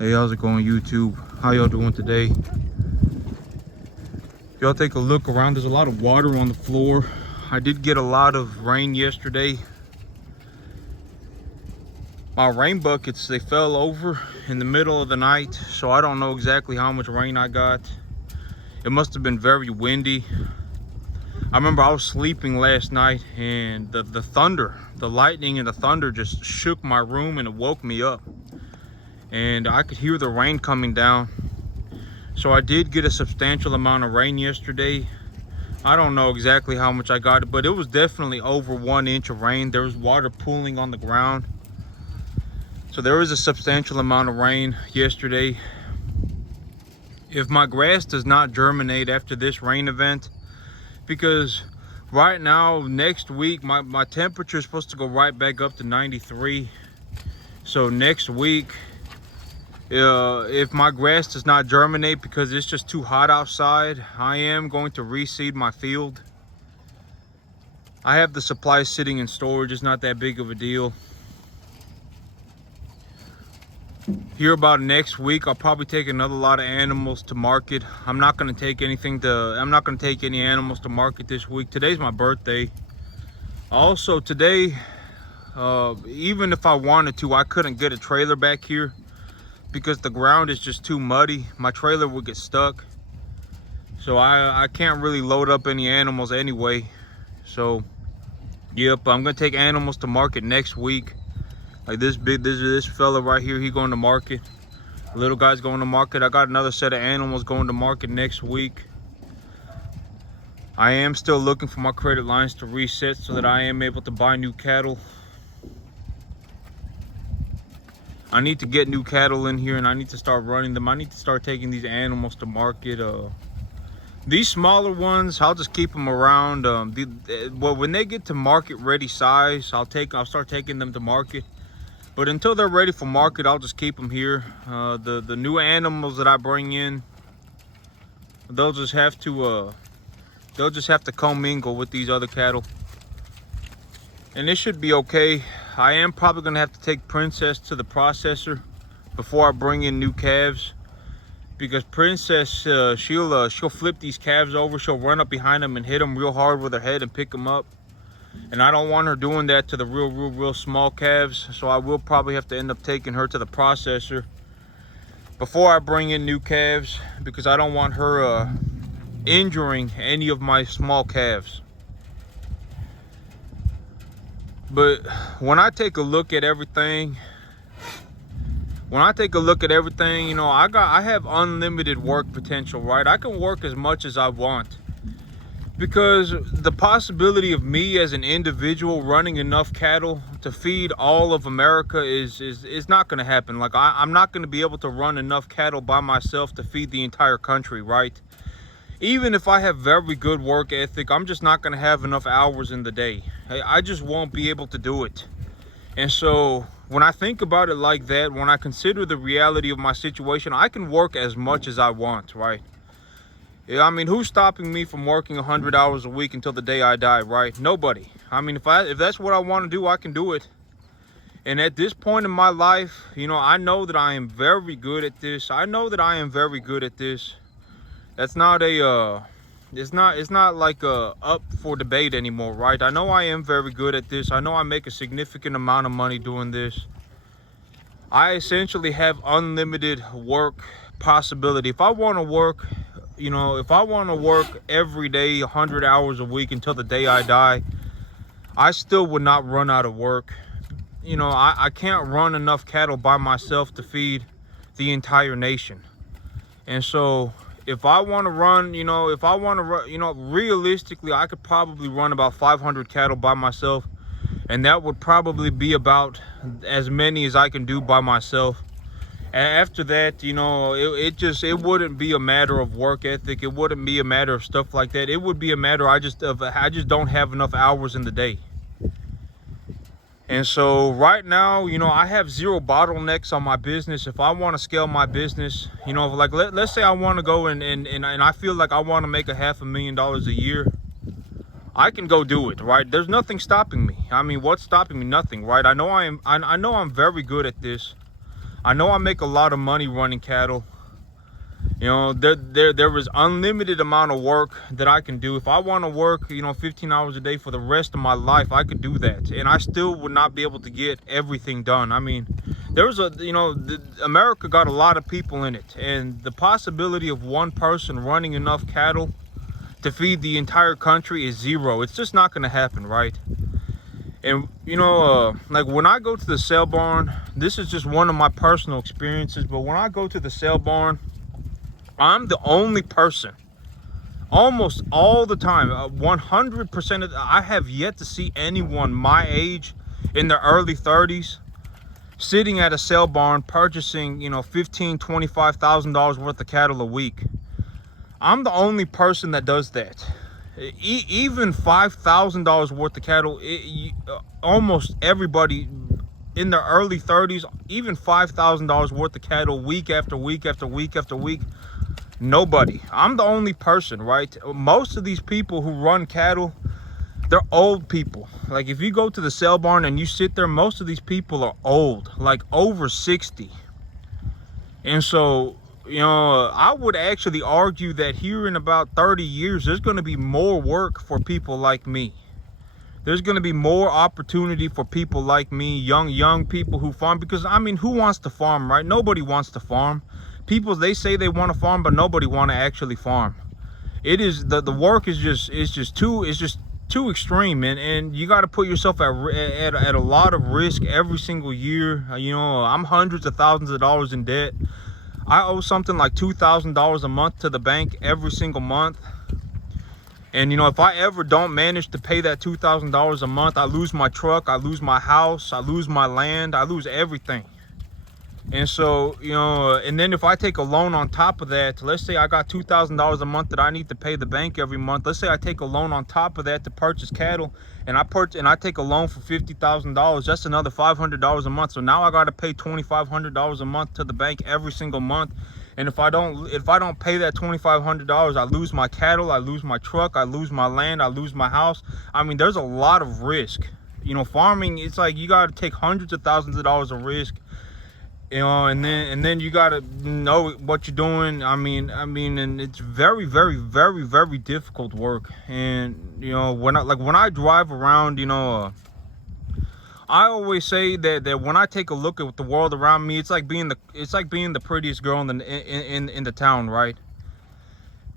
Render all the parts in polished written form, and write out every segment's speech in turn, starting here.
Hey, how's it going, YouTube? How y'all doing today? Y'all take a look around. There's a lot of water on the floor. I did get a lot of rain yesterday. My rain buckets, they fell over in the middle of the night, so I don't know exactly how much rain I got. It must have been very windy. I remember I was sleeping last night and the thunder, the lightning and the thunder just shook my room and it woke me up. And I could hear the rain coming down. So I did get a substantial amount of rain yesterday. I don't know exactly how much I got, but it was definitely over 1 inch of rain. There was water pooling on the ground. So there was a substantial amount of rain yesterday. If my grass does not germinate after this rain event, because right now, next week, my temperature is supposed to go right back up to 93. So next week, if my grass does not germinate because it's just too hot outside, I am going to reseed my field. I have the supplies sitting in storage. It's not that big of a deal. Here about next week, I'll probably take another lot of animals to market. I'm not going to take any animals to market this week. Today's my birthday. Also today, even if I wanted to, I couldn't get a trailer back here because the ground is just too muddy. My trailer would get stuck. So I can't really load up any animals anyway. So yep, I'm gonna take animals to market next week. Like this fella right here, he going to market. The little guy's going to market. I got another set of animals going to market next week. I am still looking for my credit lines to reset so that I am able to buy new cattle. I need to get new cattle in here and I need to start running them. I need to start taking these animals to market. These smaller ones, I'll just keep them around. Well, when they get to market ready size, I'll start taking them to market. But until they're ready for market, I'll just keep them here. The new animals that I bring in, they'll just have to commingle with these other cattle. And it should be okay. I am probably gonna have to take Princess to the processor before I bring in new calves, because Princess, she'll flip these calves over. She'll run up behind them and hit them real hard with her head and pick them up. And I don't want her doing that to the real small calves. So I will probably have to end up taking her to the processor before I bring in new calves, because I don't want her injuring any of my small calves. But when I take a look at everything, you know, I have unlimited work potential, right? I can work as much as I want, because the possibility of me as an individual running enough cattle to feed all of America is not going to happen. Like I'm not going to be able to run enough cattle by myself to feed the entire country, right? Even if I have very good work ethic, I'm just not going to have enough hours in the day. I just won't be able to do it. And so when I think about it like that, when I consider the reality of my situation, I can work as much as I want, right? I mean, who's stopping me from working 100 hours a week until the day I die, right? Nobody. I mean, if that's what I want to do, I can do it. And at this point in my life, you know, I know that I am very good at this. That's not it's not like up for debate anymore, right? I know I am very good at this. I know I make a significant amount of money doing this. I essentially have unlimited work possibility. If I want to work, you know, if I want to work every day 100 hours a week until the day I die, I still would not run out of work. You know, I can't run enough cattle by myself to feed the entire nation. And so if I want to run, realistically, I could probably run about 500 cattle by myself. And that would probably be about as many as I can do by myself. And after that, you know, it wouldn't be a matter of work ethic. It wouldn't be a matter of stuff like that. It would be a matter I just don't have enough hours in the day. And so right now, you know, I have zero bottlenecks on my business. If I want to scale my business, you know, like let's say I want to go and I feel like I want to make $500,000 a year, I can go do it, right? There's nothing stopping me. I mean, what's stopping me? Nothing, right? I know I'm very good at this. I know I make a lot of money running cattle. You know, there is unlimited amount of work that I can do. If I want to work, 15 hours a day for the rest of my life, I could do that. And I still would not be able to get everything done. I mean, America got a lot of people in it. And the possibility of one person running enough cattle to feed the entire country is zero. It's just not going to happen, right? And, like when I go to the sale barn, this is just one of my personal experiences. But when I go to the sale barn, I'm the only person almost all the time, 100% of I have yet to see anyone my age in their early 30s sitting at a sale barn purchasing, $15,000-$25,000 worth of cattle a week. I'm the only person that does that. Even $5,000 worth of cattle, almost everybody in their early 30s, even $5,000 worth of cattle week after week after week after week. Nobody. I'm the only person, right? Most of these people who run cattle, they're old people. Like if you go to the sale barn and you sit there, most of these people are old, like over 60. And so, I would actually argue that here in about 30 years, there's going to be more work for people like me. There's going to be more opportunity for people like me, young people who farm. Because, I mean, who wants to farm, right? Nobody wants to farm. People, they say they want to farm, but nobody want to actually farm. It is the work is just too extreme, and you got to put yourself at a lot of risk every single year. I'm hundreds of thousands of dollars in debt. I owe something like $2,000 a month to the bank every single month. And if I ever don't manage to pay that $2,000 a month, I lose my truck, I lose my house, I lose my land, I lose everything. And so, and then if I take a loan on top of that, let's say I got $2,000 a month that I need to pay the bank every month. Let's say I take a loan on top of that to purchase cattle, and I take a loan for $50,000. That's another $500 a month. So now I got to pay $2,500 a month to the bank every single month. And if I don't pay that $2,500, I lose my cattle, I lose my truck, I lose my land, I lose my house. I mean, there's a lot of risk. Farming, it's like you got to take hundreds of thousands of dollars of risk. And then you gotta know what you're doing. I mean, and it's very, very, very, very difficult work. And when I drive around, I always say that when I take a look at the world around me, it's like being the prettiest girl in the town, right?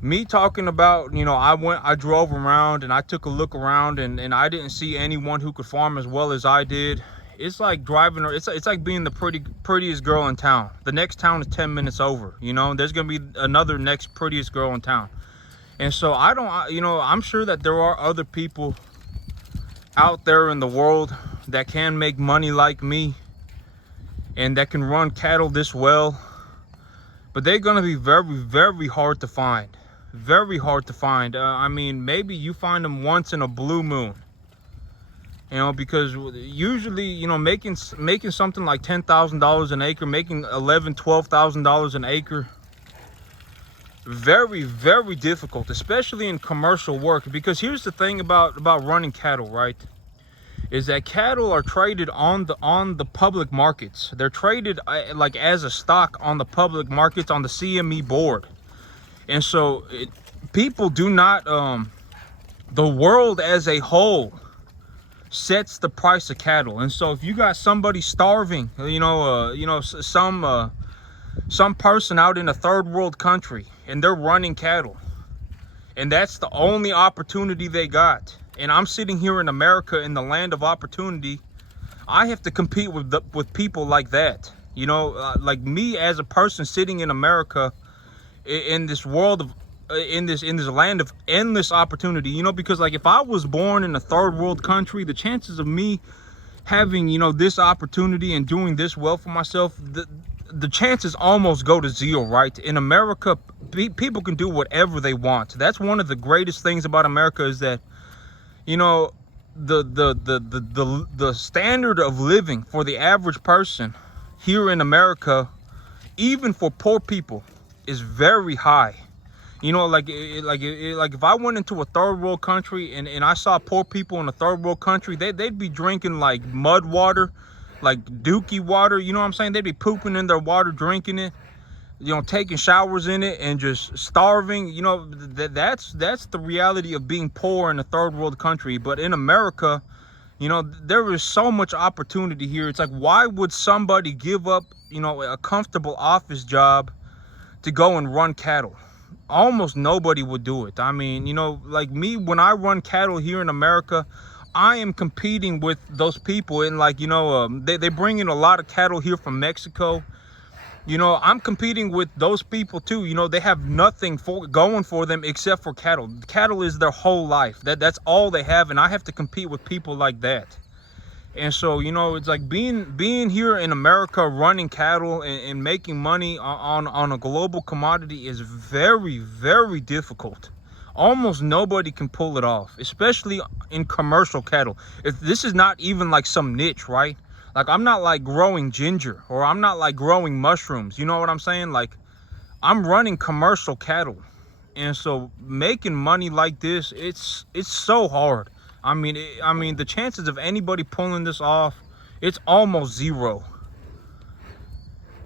Me talking about, I drove around and I took a look around and I didn't see anyone who could farm as well as I did. It's like driving, it's like being the prettiest girl in town. The next town is 10 minutes over, there's gonna be another next prettiest girl in town. And so I'm sure that there are other people out there in the world that can make money like me and that can run cattle this well, but they're gonna be very, very hard to find. Very hard to find. I mean, maybe you find them once in a blue moon. Because usually, making something like $10,000 an acre, making $11,000-$12,000 an acre, very, very difficult, especially in commercial work. Because here's the thing about running cattle, right? Is that cattle are traded on the public markets. They're traded like as a stock on the public markets on the CME board. And so people do not, the world as a whole sets the price of cattle. And so if you got somebody starving, some person out in a third world country and they're running cattle and that's the only opportunity they got, and I'm sitting here in America in the land of opportunity, I have to compete with people like that. Like me as a person sitting in America in this world of in this land of endless opportunity, because like if I was born in a third world country, the chances of me having this opportunity and doing this well for myself, the chances almost go to zero, right? In America, people can do whatever they want. That's one of the greatest things about America, is that the standard of living for the average person here in America, even for poor people, is very high. Like if I went into a third world country and I saw poor people in a third world country, they'd be drinking like mud water like dookie water, you know what I'm saying? They'd be pooping in their water, drinking it, you know, taking showers in it, and just starving. You know, that's the reality of being poor in a third world country. But in America, you know, there is so much opportunity here. It's like, why would somebody give up, you know, a comfortable office job to go and run cattle? Almost nobody would do it. I mean, you know, like me, when I run cattle here in America, I am competing with those people. And like, you know, they bring in a lot of cattle here from Mexico. You know, I'm competing with those people too. You know, they have nothing going for them except for cattle. Cattle is their whole life. That's all they have, and I have to compete with people like that. And so, you know, it's like being here in America, running cattle and making money on a global commodity is very, very difficult. Almost nobody can pull it off, especially in commercial cattle. If this is not even like some niche, right? Like, I'm not like growing ginger, or I'm not like growing mushrooms. You know what I'm saying? Like, I'm running commercial cattle. And so making money like this, it's so hard. I mean, the chances of anybody pulling this off, it's almost zero.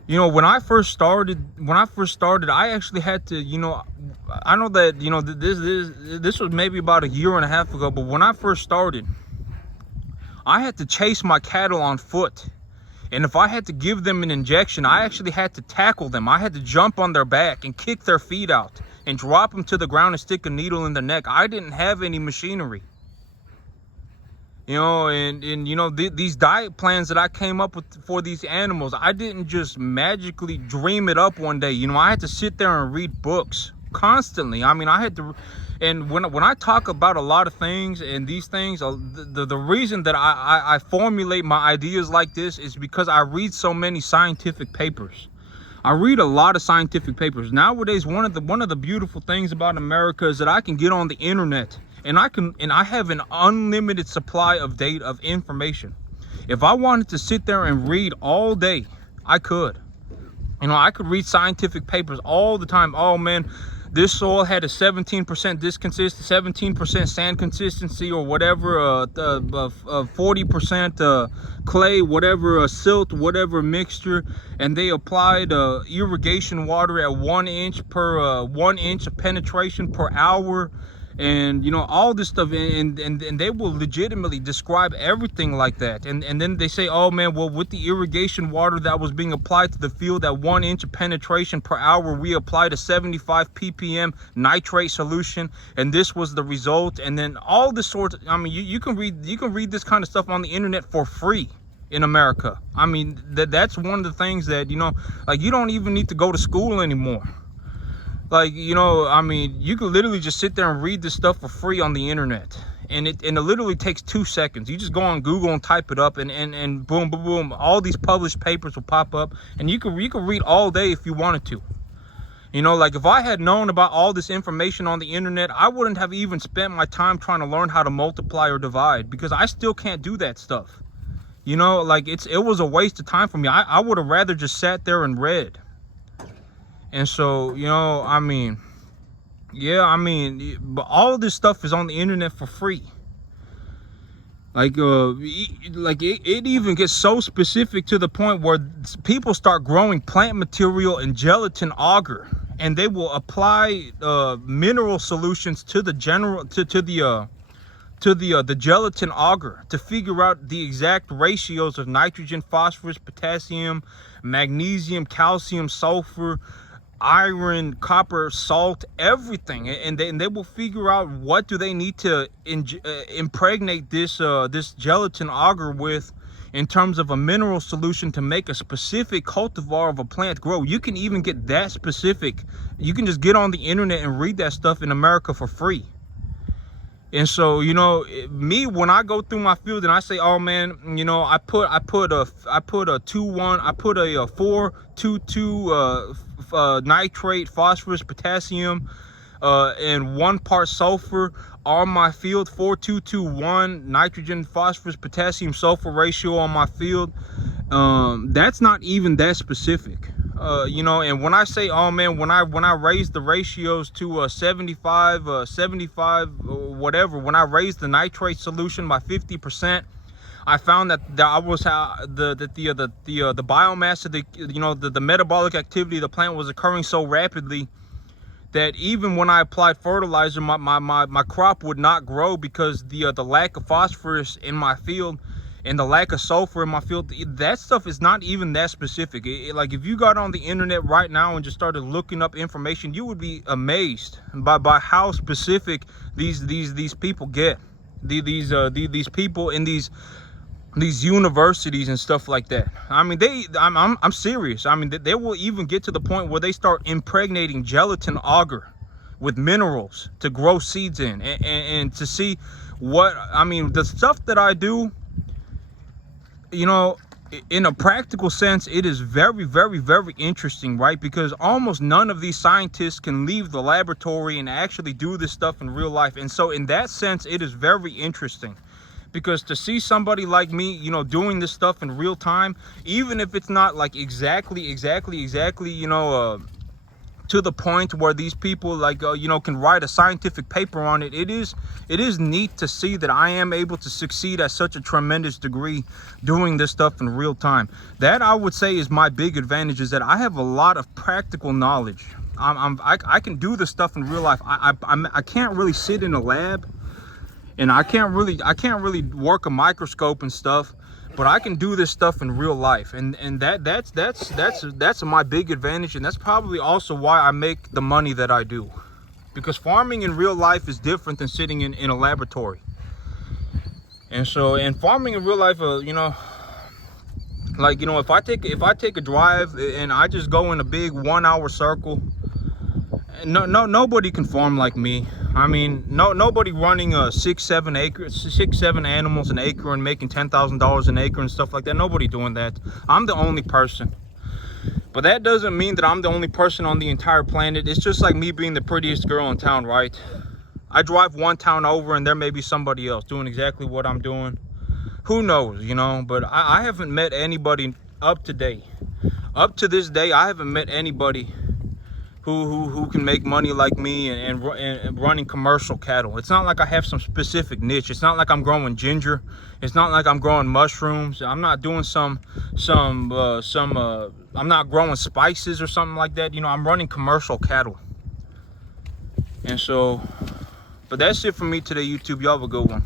You know, when I first started, I actually had to, you know, I know that, you know, this was maybe about a year and a half ago, but when I first started, I had to chase my cattle on foot. And if I had to give them an injection, I actually had to tackle them. I had to jump on their back and kick their feet out and drop them to the ground and stick a needle in their neck. I didn't have any machinery. You know, and you know, these diet plans that I came up with for these animals, I didn't just magically dream it up one day. You know, I had to sit there and read books constantly. I mean, I had to. And when I talk about a lot of things and these things, the reason that I formulate my ideas like this is because I read so many scientific papers. I read a lot of scientific papers. Nowadays, one of the beautiful things about America is that I can get on the internet and I have an unlimited supply of data, of information. If I wanted to sit there and read all day, I could. You know, I could read scientific papers all the time. Oh man, this soil had a 17% this consist, 17% sand consistency, or whatever, 40% clay, whatever, silt, whatever mixture, and they applied irrigation water at 1 inch per 1 inch of penetration per hour. And you know, all this stuff, and they will legitimately describe everything like that. And then they say, oh man, well, with the irrigation water that was being applied to the field at 1 inch of penetration per hour, we applied a 75 ppm nitrate solution, and this was the result. And then all this sort of, I mean, you can read this kind of stuff on the internet for free in America. I mean, that's one of the things that, you know, like, you don't even need to go to school anymore. Like, you know, I mean, you can literally just sit there and read this stuff for free on the internet. And it literally takes 2 seconds. You just go on Google and type it up, and boom, boom, boom. All these published papers will pop up. And you can read all day if you wanted to. You know, like, if I had known about all this information on the internet, I wouldn't have even spent my time trying to learn how to multiply or divide, because I still can't do that stuff. You know, like, it was a waste of time for me. I would have rather just sat there and read. And so, you know, I mean, yeah, I mean, but all of this stuff is on the internet for free. Like, it even gets so specific to the point where people start growing plant material and gelatin agar, and they will apply mineral solutions to the the gelatin agar to figure out the exact ratios of nitrogen, phosphorus, potassium, magnesium, calcium, sulfur, iron, copper, salt, everything. And they will figure out what do they need to impregnate this gelatin agar with in terms of a mineral solution to make a specific cultivar of a plant grow. You can even get that specific. You can just get on the internet and read that stuff in America for free. And so, you know, me, when I go through my field and I say, oh man, you know, I put a 4-2-2 nitrate, phosphorus, potassium, and 1 part sulfur on my field, 4-2-2-1 nitrogen, phosphorus, potassium, sulfur ratio on my field. That's not even that specific. You know, and when I say, oh man, when I raise the ratios to 75 whatever, when I raise the nitrate solution by 50%, I found that I was the biomass of the metabolic activity of the plant was occurring so rapidly that even when I applied fertilizer, my crop would not grow because the lack of phosphorus in my field and the lack of sulfur in my field. That stuff is not even that specific. Like if you got on the internet right now and just started looking up information, you would be amazed by how specific these people get. These people in these universities and stuff like that. I mean, I'm serious. I mean, they will even get to the point where they start impregnating gelatin agar with minerals to grow seeds in, and to see what, I mean, the stuff that I do, you know, in a practical sense, it is very, very, very interesting, right? Because almost none of these scientists can leave the laboratory and actually do this stuff in real life. And so in that sense, it is very interesting, because to see somebody like me, you know, doing this stuff in real time, even if it's not like exactly, you know, to the point where these people like you know, can write a scientific paper on it, it is neat to see that I am able to succeed at such a tremendous degree doing this stuff in real time. That, I would say, is my big advantage, is that I have a lot of practical knowledge. I can do this stuff in real life. I can't really sit in a lab, and I can't really work a microscope and stuff, but I can do this stuff in real life, and that's my big advantage, and that's probably also why I make the money that I do, because farming in real life is different than sitting in a laboratory. And so, in farming in real life, you know, like, you know, if I take a drive and I just go in a big 1 hour circle, nobody can farm like me. I mean, nobody running 6-7 animals an acre and making $10,000 an acre and stuff like that. Nobody doing that. I'm the only person. But that doesn't mean that I'm the only person on the entire planet. It's just like me being the prettiest girl in town, right? I drive one town over and there may be somebody else doing exactly what I'm doing. Who knows, you know? But I haven't met anybody up to date. Up to this day, I haven't met anybody who can make money like me and running commercial cattle. It's not like I have some specific niche. It's not like I'm growing ginger. It's not like I'm growing mushrooms. I'm not doing I'm not growing spices or something like that. You know, I'm running commercial cattle. And so, but that's it for me today, YouTube. Y'all have a good one.